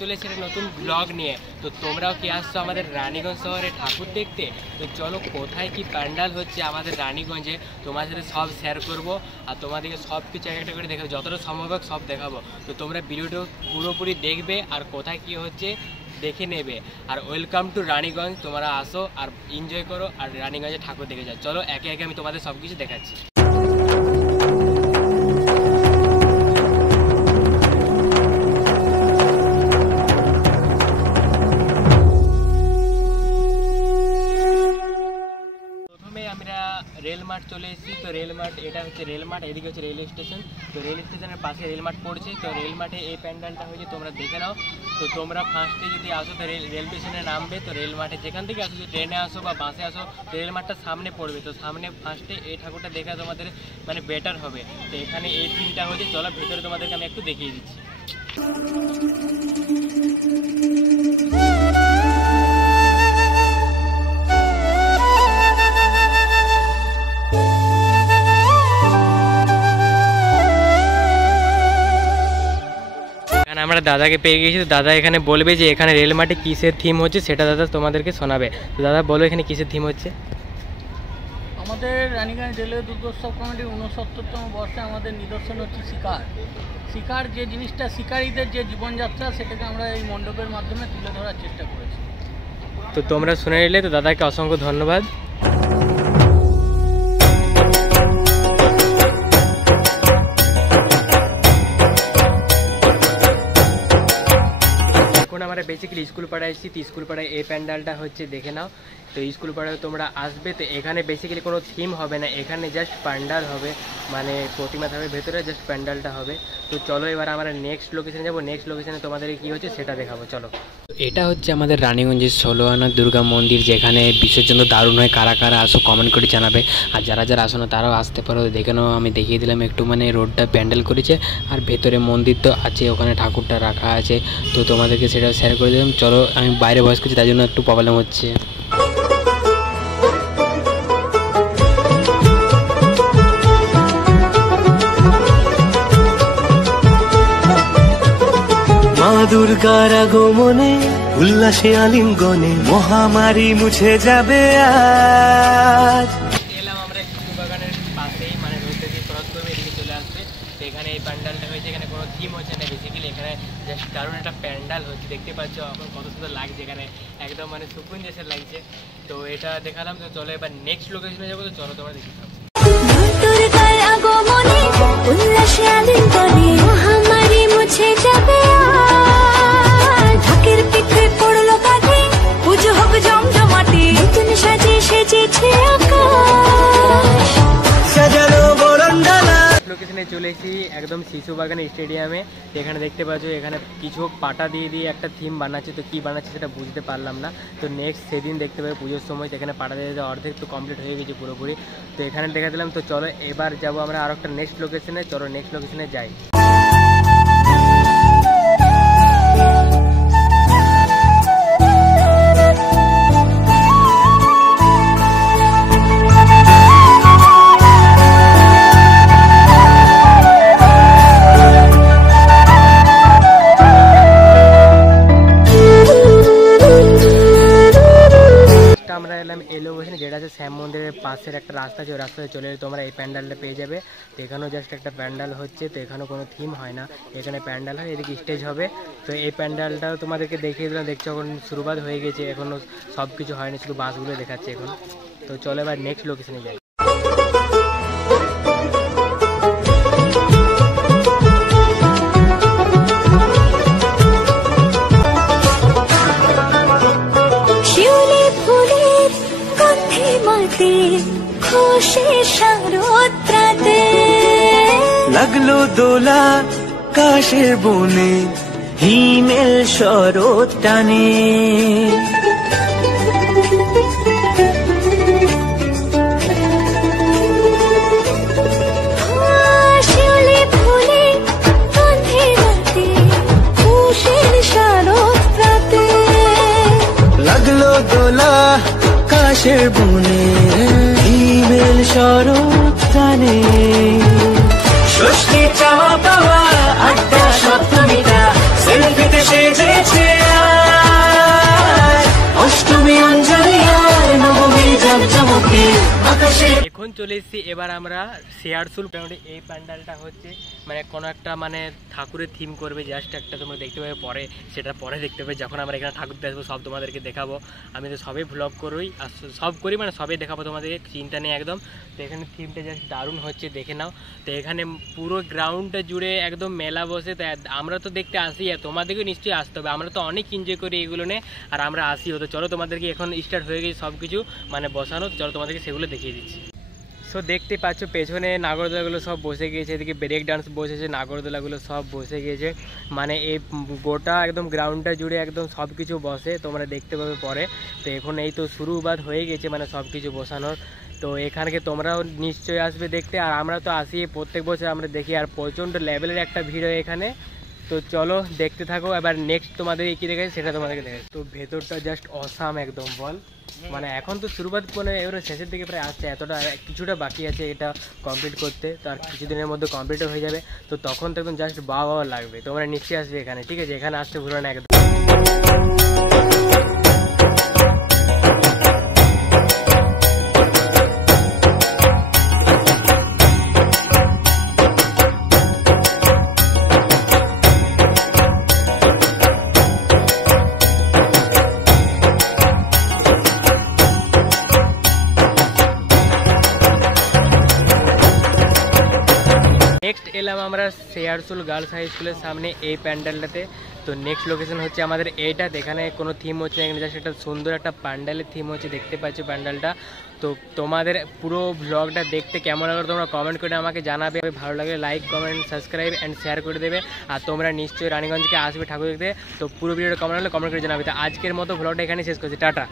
চলে এসেছে নতুন ব্লগ নিয়ে। তো তোমরাও কি আসছো আমাদের রানীগঞ্জ শহরে ঠাকুর দেখতে? তো চলো কোথায় কি প্যান্ডাল হচ্ছে আমাদের রানীগঞ্জে তোমার সাথে সব শেয়ার করব, আর তোমাদেরকে সব কিছু একটা করে দেখাবো, যতটা সম্ভব সব দেখাবো। তো তোমরা ভিডিওটা পুরোপুরি দেখবে আর কোথায় কি হচ্ছে দেখে নেবে। আর ওয়েলকাম টু রানীগঞ্জ, তোমরা আসো আর এনজয় করো আর রানীগঞ্জে ঠাকুর দেখে যাও। চলো একে একে আমি তোমাদের সব কিছু দেখাচ্ছি। রেল মাঠ চলে এসেছি। তো রেল মাঠ, এটা হচ্ছে রেল মাঠ, এদিকে হচ্ছে রেল স্টেশন। তো রেল স্টেশনের পাশে রেল মাঠ পড়ছে। তো রেল মাঠে এই প্যান্ডেলটা হয়েছে, তোমরা দেখে নাও। তো তোমরা ফার্স্টে যদি আসো তো রেল স্টেশনে নামবে। তো রেল মাঠে যেখান থেকে আসো, যদি ট্রেনে আসো বা বাসে আসো, তো রেল মাঠটা সামনে পড়বে। তো সামনে ফার্স্টে এই ঠাকুরটা দেখা তোমাদের মানে বেটার হবে। তো এখানে এই থিমটা হয়েছে, চলো ভেতরে তোমাদেরকে আমি একটু দেখিয়ে দিচ্ছি। আমরা দাদাকে পেয়ে গেছি। তো দাদা এখানে বলবে যে এখানে রেল মাঠে কিসের থিম হচ্ছে, সেটা দাদা তোমাদেরকে শোনাবে। তো দাদা বলো এখানে কিসের থিম হচ্ছে? আমাদের রানীগঞ্জ রেলওয়ে দুর্গোৎসব কমিটির 69তম বর্ষে আমাদের নিদর্শন হচ্ছে শিকার যে জিনিসটা, শিকারীদের যে জীবনযাত্রা, সেটাকে আমরা এই মণ্ডপের মাধ্যমে তুলে ধরার চেষ্টা করেছি। তো তোমরা শুনে নিলে। তো দাদাকে অসংখ্য ধন্যবাদ। আমরা বেসিক্যালি স্কুল পাড়ায় এসেছি। তো স্কুল পাড়ায় এই প্যান্ডেলটা হচ্ছে, দেখে নাও। তো স্কুল পাড়ায় তোমরা আসবে। তো এখানে বেসিক্যালি কোনো থিম হবে না, এখানে জাস্ট প্যান্ডেল হবে, মানে প্রতিমা থাকবে ভেতরে, জাস্ট প্যান্ডেলটা হবে। তো চলো এবার আমরা নেক্সট লোকেশনে যাবো। নেক্সট লোকেশনে তোমাদের কী হচ্ছে সেটা দেখাবো, চলো। এটা হচ্ছে আমাদের রানীগঞ্জের 16 আনা দুর্গা মন্দির, যেখানে বিসর্জন দারুণ হয়। কারা কারা আসো কমেন্ট করে জানাবে, আর যারা যারা আসো না তারাও আসতে পারো। দেখে নাও, আমি দেখিয়ে দিলাম একটু, মানে রোডটা প্যান্ডেল করেছে আর ভেতরে মন্দির তো আছে, ওখানে ঠাকুরটা রাখা আছে। তো তোমাদেরকে সেটা শেয়ার করে দিলাম। চলো, আমি বাইরে ভয়েস করছি তাই জন্য একটু প্রবলেম হচ্ছে। মা দুর্গার আগমনে উল্লাসে আলিঙ্গনে মহামারী মুছে যাবে আজ। এলাম আমরা শিশু বাগানের পাশেই, মানে রোড থেকে ক্রস করবে, এদিকে চলে আসবে। তো এখানে এই প্যান্ডেলটা হয়েছে, এখানে কোনো থিম হচ্ছে না বেসিক্যালি, এখানে জাস্ট দারুণ একটা প্যান্ডেল হচ্ছে। দেখতে পাচ্ছ এখন কত সুন্দর লাগছে, এখানে একদম মানে সুকুন দেশের লাগছে। তো এটা দেখালাম। তো চলো এবার নেক্সট লোকেশনে যাবো। তো চলো তোমরা দেখতে থাকো। লোকেশনে চলে এসেছি একদম শিশু বাগানের স্টেডিয়ামে। এখানে দেখতে পাচ্ছ এখানে কিছু পাটা দিয়ে দিয়ে একটা থিম বানাচ্ছে। তো কী বানাচ্ছে সেটা বুঝতে পারলাম না। তো নেক্সট সেদিন দেখতে পাবে পুজোর সময়, এখানে পাটা দিয়ে দিয়ে অর্ধেক তো কমপ্লিট হয়ে গেছে পুরোপুরি। তো এখানে দেখা দিলাম। তো চলো এবার যাবো আমরা আরও একটা নেক্সট লোকেশনে। চলো নেক্সট লোকেশনে যাই। আমরা এলাম এই লোকেশনে, যেটা আছে শ্যাম মন্দিরের পাশের একটা রাস্তা আছে, ওই রাস্তায় চলে তোমরা এই প্যান্ডেলটা পেয়ে যাবে। তো এখানেও জাস্ট একটা প্যান্ডেল হচ্ছে। তো এখানেও কোনো থিম হয় না, এখানে প্যান্ডেল হয়, এদিকে স্টেজ হবে। তো এই প্যান্ডেলটাও তোমাদেরকে দেখিয়ে দিলাম। দেখছো এখন শুরুবাত হয়ে গেছে, এখনও সব কিছু হয়নি, শুধু বাসগুলো দেখাচ্ছে এখন। তো চলো এবার নেক্সট লোকেশনে যাই। লাগলো দোলা কাশের বনে হিমেল শরৎ টানে, লাগলো দোলা কাশের বনে হিমেল শরৎ টানে। ষষ্ঠী চাওয়া পাওয়া আড্ডা সপ্তমীটা সেলফিতে সেজেছে চলে এসেছি এবার আমরা শেয়ারসুল এই প্যান্ডেলটা হচ্ছে মানে কোনো একটা মানে ঠাকুরের থিম করবে, জাস্ট একটা তোমরা দেখতে পাবে পরে, সেটা পরে দেখতে পাবে যখন আমরা এখানে ঠাকুর দেখবো সব তোমাদেরকে দেখাবো। আমি তো সবই ভ্লগ করি আর সব করি মানে সবই দেখাবো তোমাদেরকে, চিন্তা নেই একদম। তো এখানে থিমটা জাস্ট দারুণ হচ্ছে, দেখে নাও। তো এখানে পুরো গ্রাউন্ডটা জুড়ে একদম মেলা বসে, তাই আমরা তো দেখতে আসি আর তোমাদেরকে নিশ্চয়ই আসতে হবে, আমরা তো অনেক এনজয় করি এগুলো নিয়ে আর আমরা আসি। হতো চলো তোমাদেরকে এখন স্টার্ট হয়ে গেছে সব কিছু মানে বসানো, চলো তোমাদেরকে সেগুলো দেখিয়ে দিচ্ছি। সো দেখতে পাচ্ছ পেছনে নাগরদোলাগুলো সব বসে গিয়েছে, এদিকে ব্রেক ডান্স বসেছে, নাগরদোলাগুলো সব বসে গিয়েছে, মানে এই গোটা একদম গ্রাউন্ডটা জুড়ে একদম সব কিছু বসে, তোমরা দেখতে পাবে পরে। তো এখন এই তো শুরুবাদ হয়ে গেছে মানে সব কিছু বসানোর। তো এখানকে তোমরাও নিশ্চয়ই আসবে দেখতে, আর আমরা তো আসি প্রত্যেক বছর আমরা দেখি, আর প্রচণ্ড লেভেলের একটা ভিড় হয় এখানে। তো চলো দেখতে থাকো, এবার নেক্সট তোমাদের কী দেখায় সেটা তোমাদেরকে দেখায়। তো ভেতরটা জাস্ট অসাম একদম বল, মানে এখন তো শুরুবাত মানে এবারে শেষের দিকে প্রায় আসছে, এতটা কিছুটা বাকি আছে এটা কমপ্লিট করতে, তো আর কিছুদিনের মধ্যে কমপ্লিটও হয়ে যাবে। তো তখন তো একদম জাস্ট বাবা লাগবে, তোমরা নিশ্চয়ই আসবে এখানে, ঠিক আছে? এখানে আসতে ভুলো না একদম। নেক্সট এলাম আমরা শেয়ারসুল গার্লস হাই স্কুলের সামনে এই প্যান্ডেলটাতে। তো নেক্সট লোকেশন হচ্ছে আমাদের এইটা, এখানে কোনো থিম হচ্ছে না, এখানে জাস্ট একটা সুন্দর একটা প্যান্ডেলের থিম হচ্ছে, দেখতে পাচ্ছ প্যান্ডেলটা। তো তোমাদের পুরো ব্লগটা দেখতে কেমন লাগলো তোমরা কমেন্ট করে আমাকে জানাবে, ভালো লাগলে like comment subscribe and share করে দেবে। আর তোমরা নিশ্চয়ই রানীগঞ্জকে আসবে ঠাকুর দেখতে, তো পুরো ভিডিওটা কমেন্ট হলে কমেন্ট করে জানাবে। তো আজকের মতো ব্লগটা এখানে শেষ করছি, টাটা।